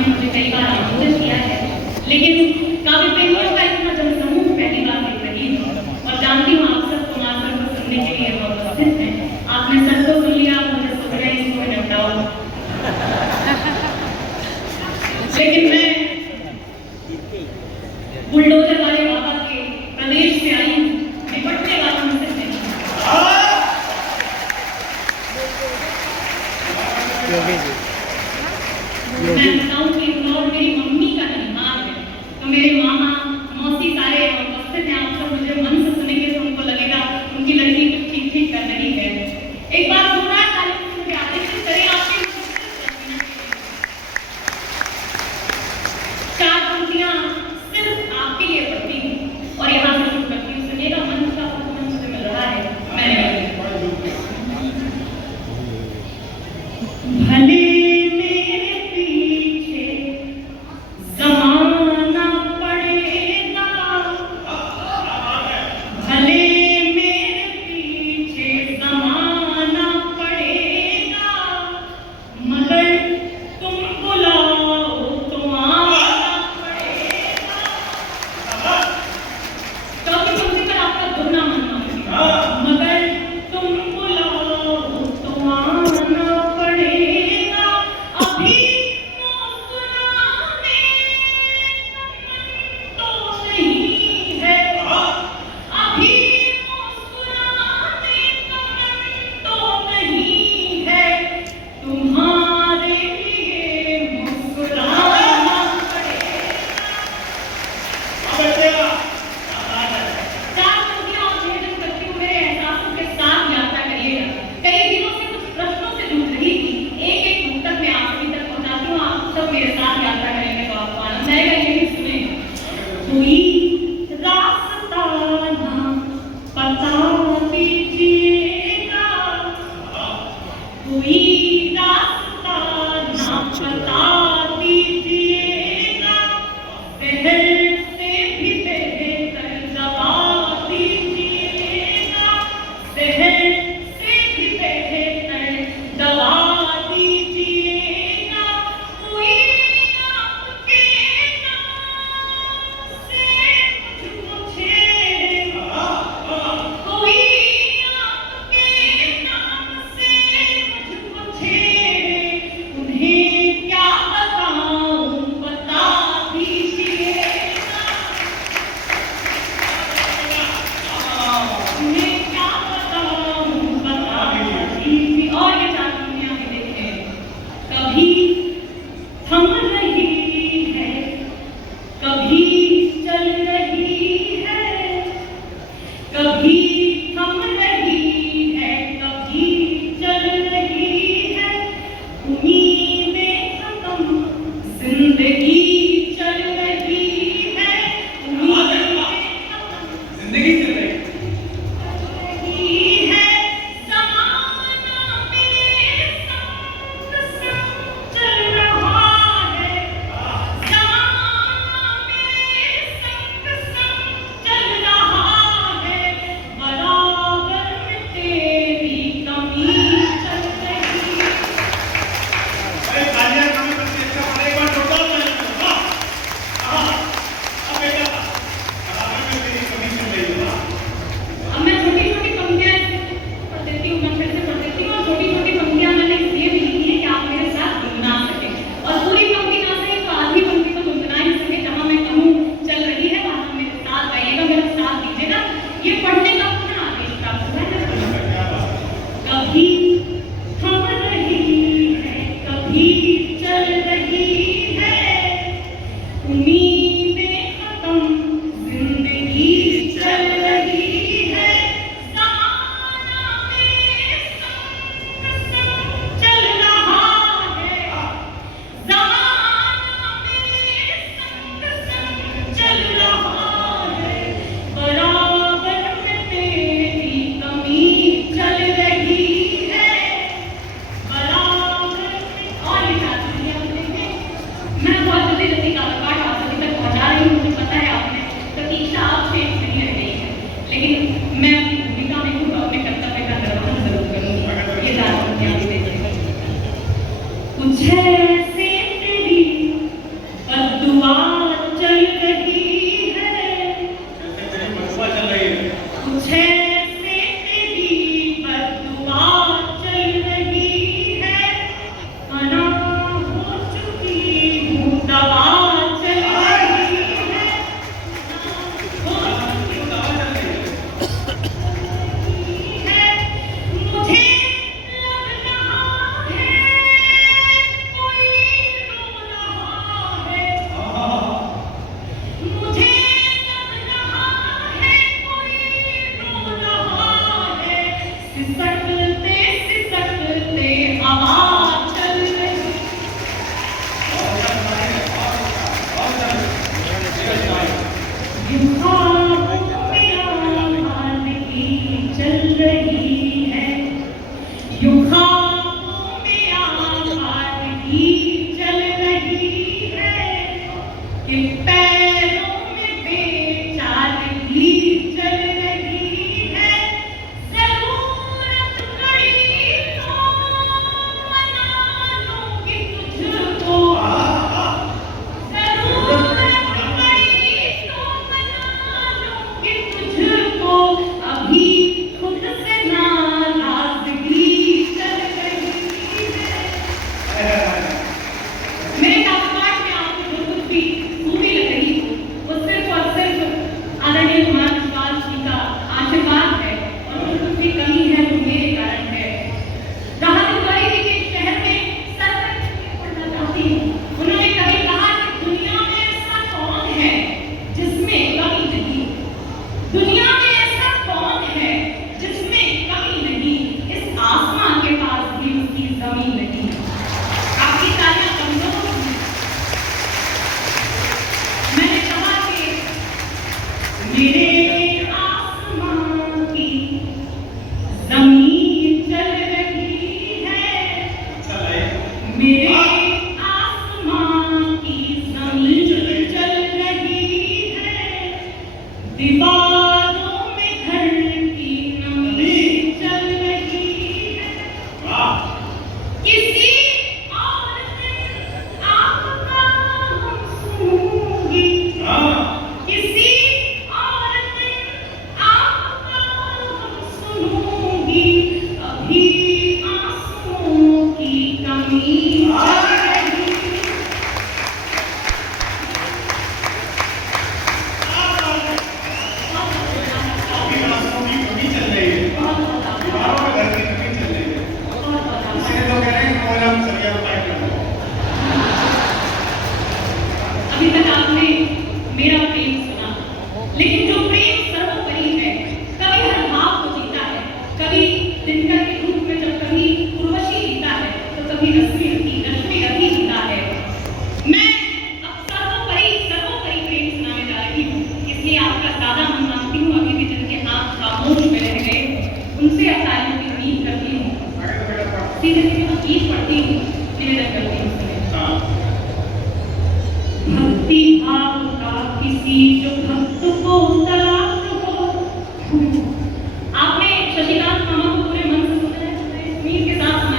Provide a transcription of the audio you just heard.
ने मुझे कई बार आमंत्रित किया है, लेकिन काव्य प्रेमियों का इतना जनसमूह पहली बार देख रही हूँ और जानती हूँ आप सब कुमार सर को सुनने के लिए बहुत उपस्थित हैं। आपने सर को सुन लिया, मुझे सोच रहे हैं इसको निपटाओ, लेकिन मैं बुलडोजर वाले बाबा के प्रदेश से आई हूँ, निपटने वाला मुझसे नहीं। मैं बताऊं कि इंदौर मेरी मम्मी का ननिहाल है, तो मेरे मामा मौसी सारे उपस्थित हैं। आप सब मुझे मन से सुनेंगे तो उनको लगेगा उनकी लड़की कुछ ठीक ठीक कर रही है। एक बार जोरदार ताली से मुझे आदेशित करें आपके चार पंक्तियां सिर्फ आपके लिए पढ़ती हूँ और यहाँ से शुरू करती हूँ। सुनिएगा, मंच का मंच मुझे मिल रहा है। मैंने भले आपने मेरा प्रेम सुना, लेकिन जो प्रेम सर्वोपरि है, कभी हर भाव को जीता है, कभी दिनकर के रूप में जब कभी उर्वशी जीता है, तो कभी रश्मि रथी जीता है। मैं अब सर्वोपरि प्रेम सुनाने जा रही हूँ, इसलिए आपका ज्यादा मन मानती हूँ। अभी भी जिनके हाथ खामोश में रह गए, उनसे अब तालियों की उम्मीद करती हूँ। सीधे सीधे गीत पढ़ती हूँ, निवेदन करती हूँ। भक्ति भाव का किसी जो